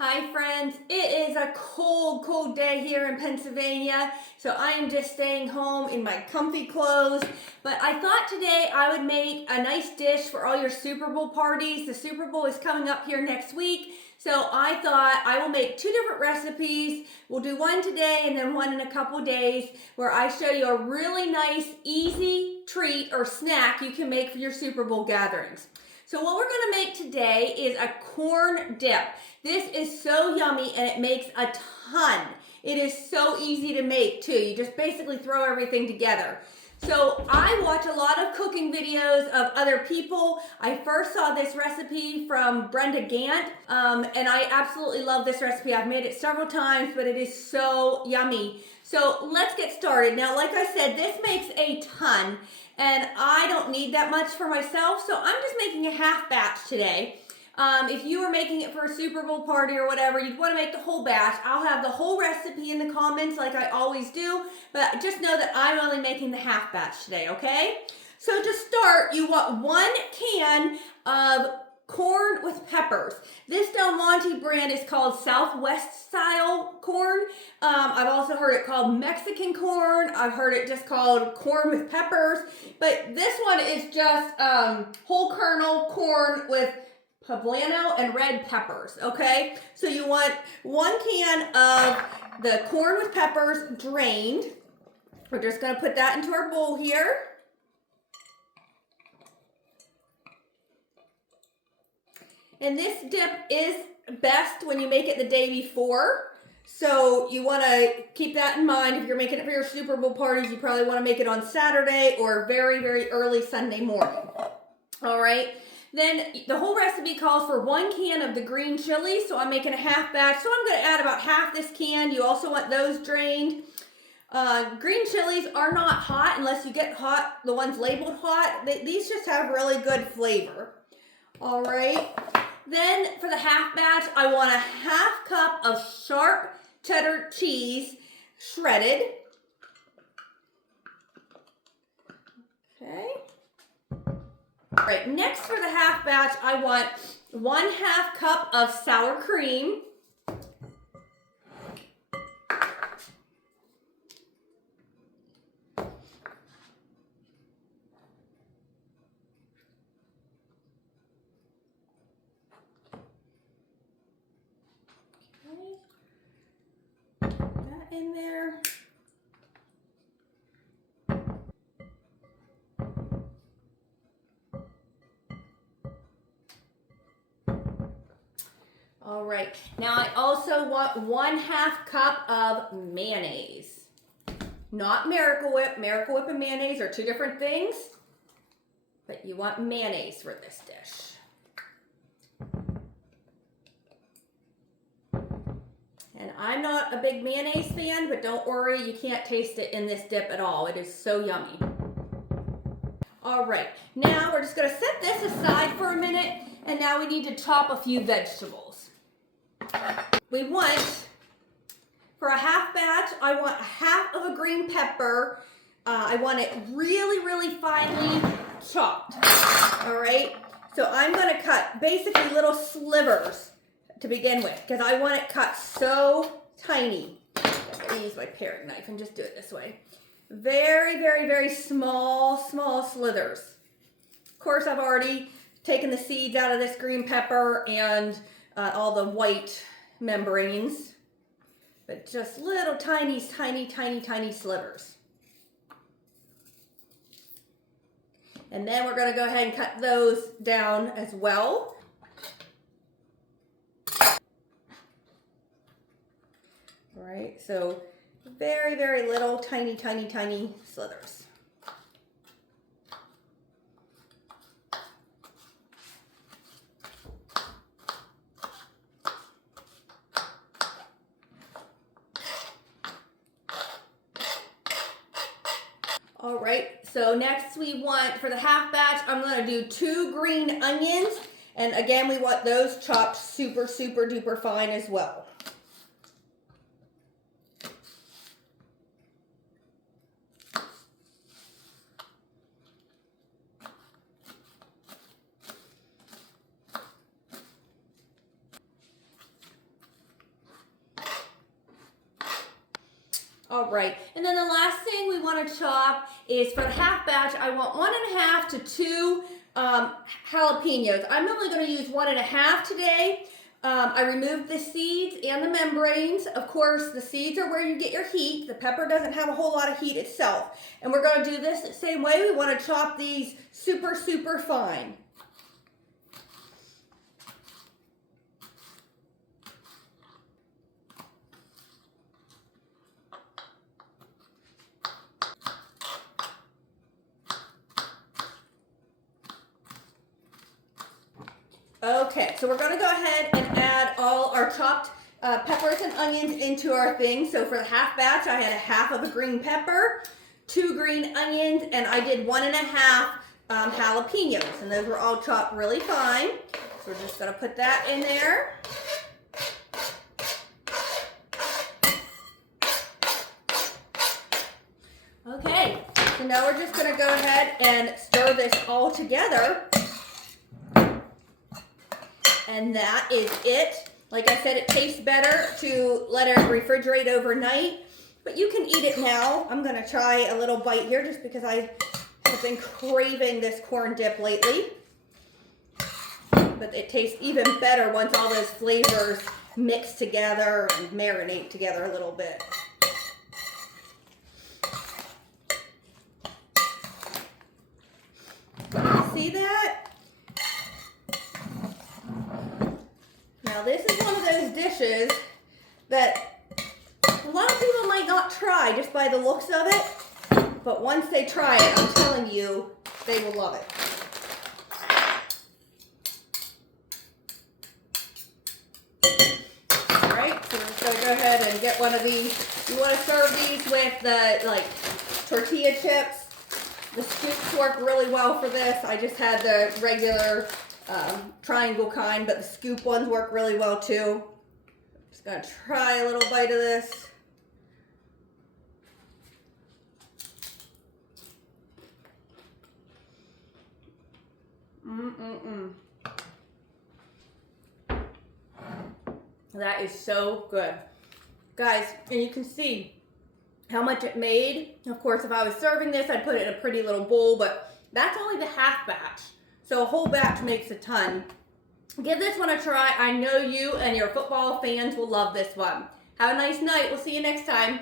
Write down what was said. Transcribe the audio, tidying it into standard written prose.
Hi friends, it is a cold day here in Pennsylvania, so I am just staying home in my comfy clothes. But I thought today I would make a nice dish for all your Super Bowl parties. The Super Bowl is coming up here next week, so I thought I will make two different recipes. We'll do one today and then one in a couple days where I show you a really nice, easy treat or snack you can make for your Super Bowl gatherings. So what we're gonna make today is a corn dip. This is so yummy and it makes a ton. It is so easy to make too. You just basically throw everything together. So I watch a lot of cooking videos of other people. I first saw this recipe from Brenda Gant, and I absolutely love this recipe. I've made it several times, but it is so yummy. So let's get started. Now, like I said, this makes a ton, and I don't need that much for myself, so I'm just making a half batch today. If you were making it for a Super Bowl party or whatever, you'd want to make the whole batch. I'll have the whole recipe in the comments like I always do, but just know that I'm only making the half batch today, okay? So to start, you want 1 can of corn with peppers. This Del Monte brand is called Southwest style corn. I've also heard it called Mexican corn. I've heard it just called corn with peppers, but this one is just whole kernel corn with poblano and red peppers, okay? So you want 1 can of the corn with peppers drained. We're just gonna put that into our bowl here. And this dip is best when you make it the day before. So you wanna keep that in mind. If you're making it for your Super Bowl parties, you probably wanna make it on Saturday or very early Sunday morning. All right. Then the whole recipe calls for 1 can of the green chili, so I'm making a half batch. So I'm going to add about half this can. You also want those drained. Green chilies are not hot unless you get hot, the ones labeled hot. These just have really good flavor. All right. Then for the half batch, I want a half cup of sharp cheddar cheese, shredded. Okay. All right, next for the half batch, I want 1/2 cup of sour cream. Okay, put that in there. All right, now I also want 1/2 cup of mayonnaise. Not Miracle Whip. Miracle Whip and mayonnaise are two different things, but you want mayonnaise for this dish. And I'm not a big mayonnaise fan, but don't worry, you can't taste it in this dip at all. It is so yummy. All right, now we're just gonna set this aside for a minute, and now we need to chop a few vegetables. We want, for a half batch, I want 1/2 of a green pepper. I want it really finely chopped, all right? So I'm gonna cut basically little slivers to begin with, because I want it cut so tiny. I'm gonna use my paring knife and just do it this way. Very small slithers. Of course, I've already taken the seeds out of this green pepper and all the white membranes, but just little tiny slivers. And then we're going to go ahead and cut those down as well. All right, so very little tiny slithers. All right, so next we want, for the half batch, I'm gonna do 2 green onions. And again, we want those chopped super duper fine as well. All right, and then the last thing we want to chop is for the half batch, I want 1.5 to 2 jalapenos. I'm only going to use 1.5 today. I removed the seeds and the membranes. Of course, the seeds are where you get your heat. The pepper doesn't have a whole lot of heat itself. And we're going to do this the same way. We want to chop these super, super fine. Okay, so we're going to go ahead and add all our chopped peppers and onions into our thing. So for the half batch, I had 1/2 of a green pepper, 2 green onions, and I did 1.5 jalapenos. And those were all chopped really fine. So we're just going to put that in there. Okay, so now we're just going to go ahead and stir this all together. And that is it. Like I said, it tastes better to let it refrigerate overnight, but you can eat it now. I'm gonna try a little bite here just because I have been craving this corn dip lately. But it tastes even better once all those flavors mix together and marinate together a little bit. See that? Now this is one of those dishes that a lot of people might not try just by the looks of it, but once they try it, I'm telling you, they will love it. All right, so we're just gonna go ahead and get one of these. You want to serve these with the tortilla chips. The scoops work really well for this. I just had the regular triangle kind, but the scoop ones work really well too. Just gonna try a little bite of this. That is so good. Guys, and you can see how much it made. Of course, if I was serving this, I'd put it in a pretty little bowl, but that's only the half batch. So a whole batch makes a ton. Give this one a try. I know you and your football fans will love this one. Have a nice night. We'll see you next time.